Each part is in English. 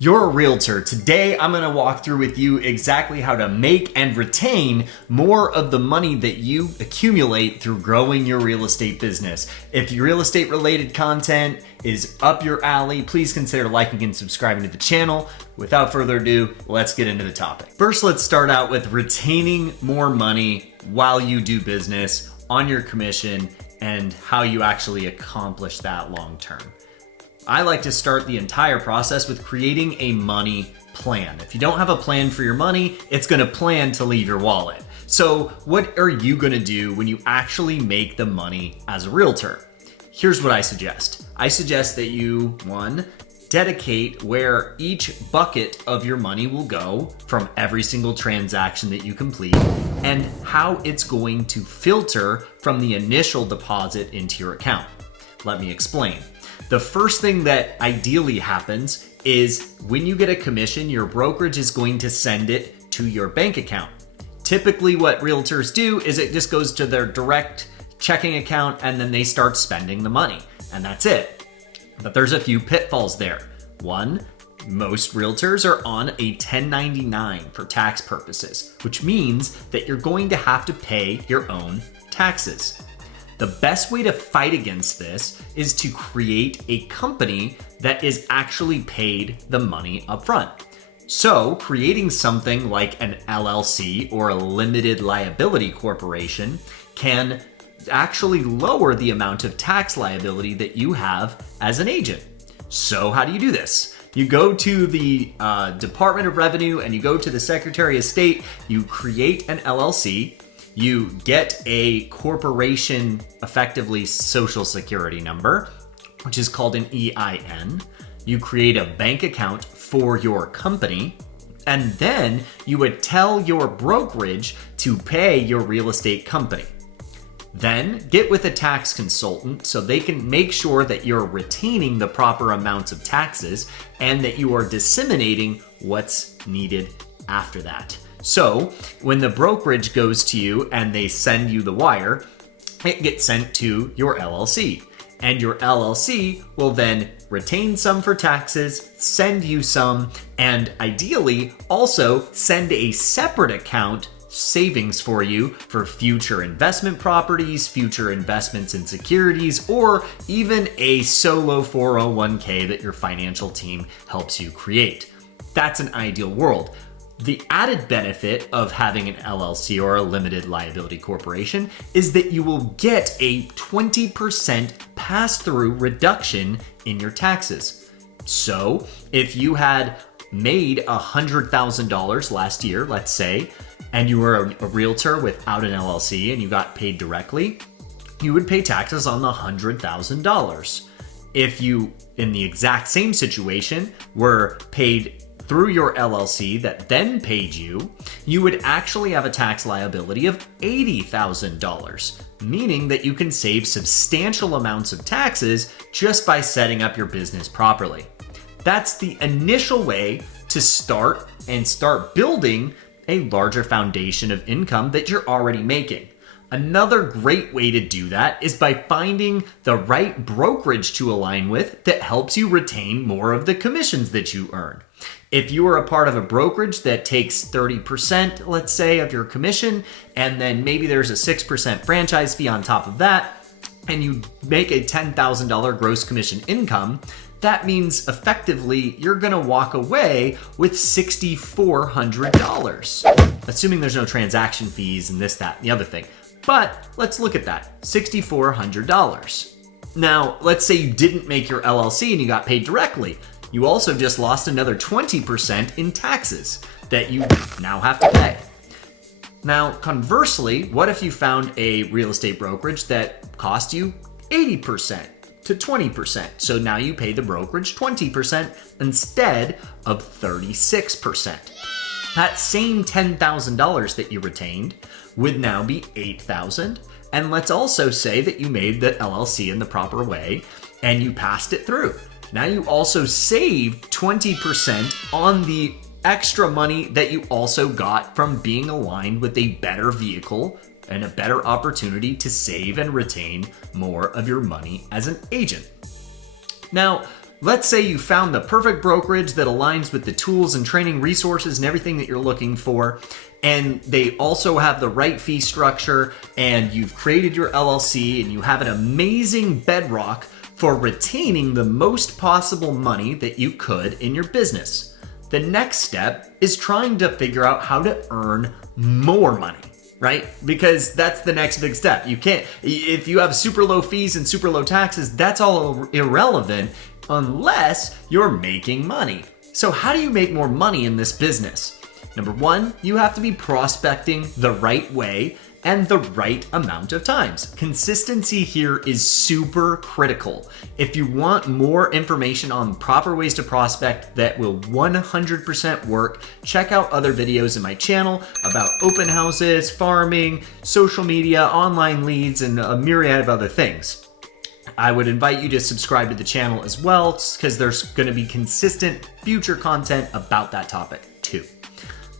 You're a realtor. Today, I'm going to walk through with you exactly how to make and retain more of the money that you accumulate through growing your real estate business. If your real estate related content is up your alley, please consider liking and subscribing to the channel. Without further ado, let's get into the topic. First, let's start out with retaining more money while you do business on your commission and how you actually accomplish that long term. I like to start the entire process with creating a money plan. If you don't have a plan for your money, it's going to plan to leave your wallet. So what are you going to do when you actually make the money as a realtor? Here's what I suggest. I suggest that you, one, dedicate where each bucket of your money will go from every single transaction that you complete and how it's going to filter from the initial deposit into your account. Let me explain. The first thing that ideally happens is when you get a commission, your brokerage is going to send it to your bank account. Typically what realtors do is it just goes to their direct checking account and then they start spending the money, and that's it. But there's a few pitfalls there. One, most realtors are on a 1099 for tax purposes, which means that you're going to have to pay your own taxes. The best way to fight against this is to create a company that is actually paid the money up front. So creating something like an LLC or a limited liability corporation can actually lower the amount of tax liability that you have as an agent. So how do you do this? You go to the Department of Revenue and you go to the Secretary of State, you create an LLC, you get a corporation, effectively social security number, which is called an EIN. You create a bank account for your company, and then you would tell your brokerage to pay your real estate company. Then get with a tax consultant so they can make sure that you're retaining the proper amounts of taxes and that you are disseminating what's needed after that. So when the brokerage goes to you and they send you the wire, it gets sent to your LLC. And your LLC will then retain some for taxes, send you some, and ideally also send a separate account savings for you for future investment properties, future investments in securities, or even a solo 401k that your financial team helps you create. That's an ideal world. The added benefit of having an LLC or a limited liability corporation is that you will get a 20% pass-through reduction in your taxes. So if you had made $100,000 last year, let's say, and you were a realtor without an LLC and you got paid directly, you would pay taxes on the $100,000. If you, in the exact same situation, were paid through your LLC that then paid you, you would actually have a tax liability of $80,000, meaning that you can save substantial amounts of taxes just by setting up your business properly. That's the initial way to start building a larger foundation of income that you're already making. Another great way to do that is by finding the right brokerage to align with that helps you retain more of the commissions that you earn. If you are a part of a brokerage that takes 30%, let's say, of your commission, and then maybe there's a 6% franchise fee on top of that, and you make a $10,000 gross commission income, that means effectively you're gonna walk away with $6,400, assuming there's no transaction fees and this, that, and the other thing. But let's look at that, $6,400. Now, let's say you didn't make your LLC and you got paid directly. You also just lost another 20% in taxes that you now have to pay. Now, conversely, what if you found a real estate brokerage that cost you 80% to 20%? So now you pay the brokerage 20% instead of 36%. That same $10,000 that you retained would now be $8,000. And let's also say that you made the LLC in the proper way and you passed it through. Now you also saved 20% on the extra money that you also got from being aligned with a better vehicle and a better opportunity to save and retain more of your money as an agent. Now, Let's say you found the perfect brokerage that aligns with the tools and training resources and everything that you're looking for, and they also have the right fee structure, and you've created your LLC, and you have an amazing bedrock for retaining the most possible money that you could in your business. The next step is trying to figure out how to earn more money, right? Because that's the next big step. You can't, if you have super low fees and super low taxes, that's all irrelevant unless you're making money. So how do you make more money in this business? Number one, you have to be prospecting the right way and the right amount of times. Consistency here is super critical. If you want more information on proper ways to prospect that will 100% work, check out other videos in my channel about open houses, farming, social media, online leads, and a myriad of other things. I would invite you to subscribe to the channel as well, because there's going to be consistent future content about that topic too.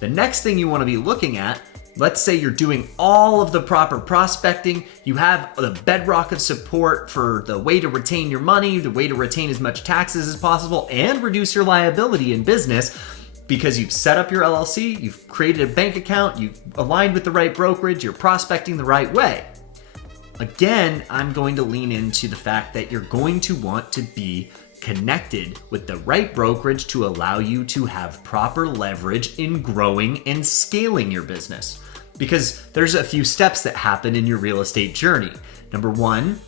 The next thing you want to be looking at, let's say you're doing all of the proper prospecting, you have the bedrock of support for the way to retain your money, the way to retain as much taxes as possible, and reduce your liability in business because you've set up your LLC, you've created a bank account, you've aligned with the right brokerage, you're prospecting the right way. Again, I'm going to lean into the fact that you're going to want to be connected with the right brokerage to allow you to have proper leverage in growing and scaling your business. Because there's a few steps that happen in your real estate journey. Number one,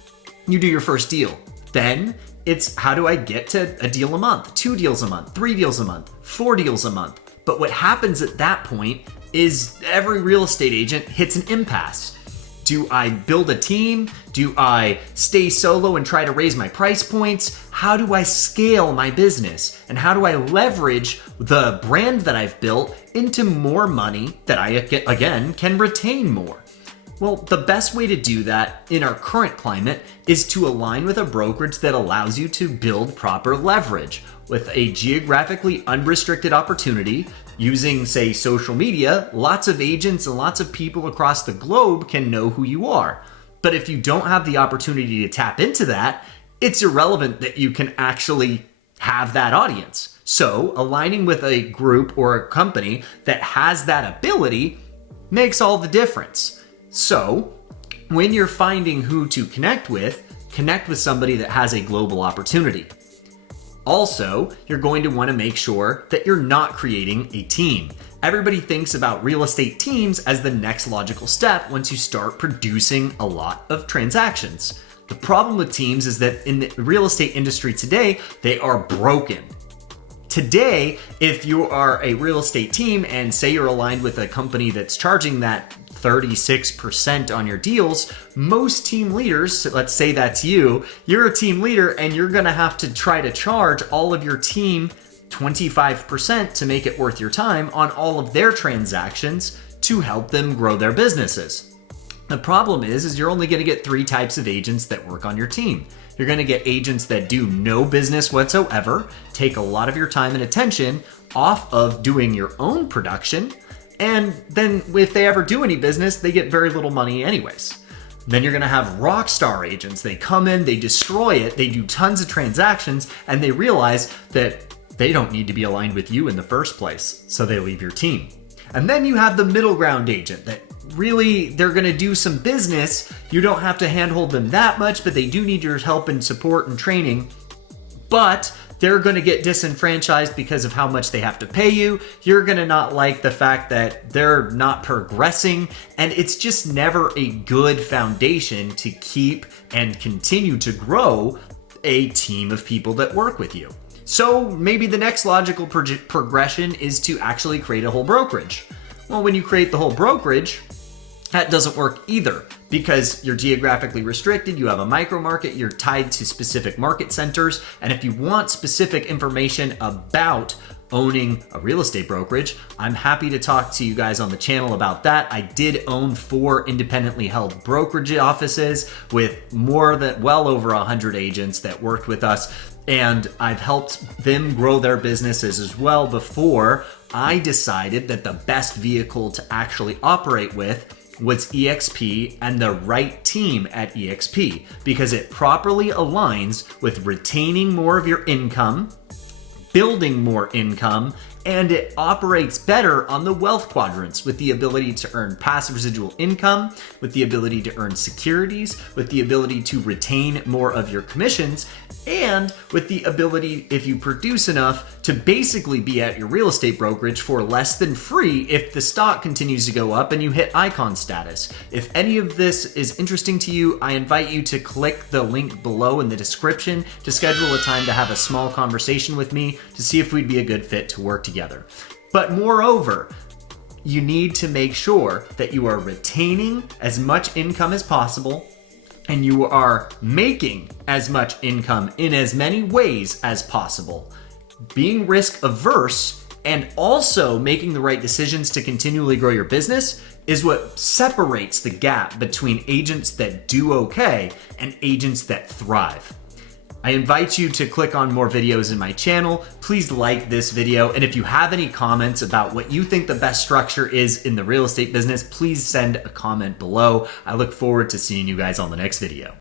you do your first deal. Then it's how do I get to a deal a month, 2 deals a month, 3 deals a month, 4 deals a month. But what happens at that point is every real estate agent hits an impasse. Do I build a team? Do I stay solo and try to raise my price points? How do I scale my business? And how do I leverage the brand that I've built into more money that I, again, can retain more? Well, the best way to do that in our current climate is to align with a brokerage that allows you to build proper leverage with a geographically unrestricted opportunity. Using, say, social media, lots of agents and lots of people across the globe can know who you are. But if you don't have the opportunity to tap into that, it's irrelevant that you can actually have that audience. So aligning with a group or a company that has that ability makes all the difference. So when you're finding who to connect with somebody that has a global opportunity. Also, you're going to want to make sure that you're not creating a team. Everybody thinks about real estate teams as the next logical step once you start producing a lot of transactions. The problem with teams is that in the real estate industry today, they are broken. Today, if you are a real estate team and say you're aligned with a company that's charging that 36% on your deals, most team leaders, let's say that's you, you're a team leader and you're gonna have to try to charge all of your team 25% to make it worth your time on all of their transactions to help them grow their businesses. The problem is you're only gonna get 3 types of agents that work on your team. You're gonna get agents that do no business whatsoever, take a lot of your time and attention off of doing your own production, and then if they ever do any business, they get very little money anyways. Then you're gonna have rock star agents. They come in, they destroy it, they do tons of transactions, and they realize that they don't need to be aligned with you in the first place, so they leave your team. And then you have the middle ground agent that really, they're gonna do some business. You don't have to handhold them that much, but they do need your help and support and training. But they're gonna get disenfranchised because of how much they have to pay you. You're gonna not like the fact that they're not progressing, and it's just never a good foundation to keep and continue to grow a team of people that work with you. So maybe the next logical progression is to actually create a whole brokerage. Well, when you create the whole brokerage, that doesn't work either because you're geographically restricted, you have a micro market, you're tied to specific market centers, and if you want specific information about owning a real estate brokerage, I'm happy to talk to you guys on the channel about that. I did own 4 independently held brokerage offices with well over 100 agents that worked with us, and I've helped them grow their businesses as well before I decided that the best vehicle to actually operate with what's EXP and the right team at EXP, because it properly aligns with retaining more of your income, building more income, and it operates better on the wealth quadrants with the ability to earn passive residual income, with the ability to earn securities, with the ability to retain more of your commissions, and with the ability, if you produce enough, to basically be at your real estate brokerage for less than free if the stock continues to go up and you hit icon status. If any of this is interesting to you, I invite you to click the link below in the description to schedule a time to have a small conversation with me to see if we'd be a good fit to work together. But moreover, you need to make sure that you are retaining as much income as possible and you are making as much income in as many ways as possible. Being risk averse and also making the right decisions to continually grow your business is what separates the gap between agents that do okay and agents that thrive. I invite you to click on more videos in my channel. Please like this video. And if you have any comments about what you think the best structure is in the real estate business, please send a comment below. I look forward to seeing you guys on the next video.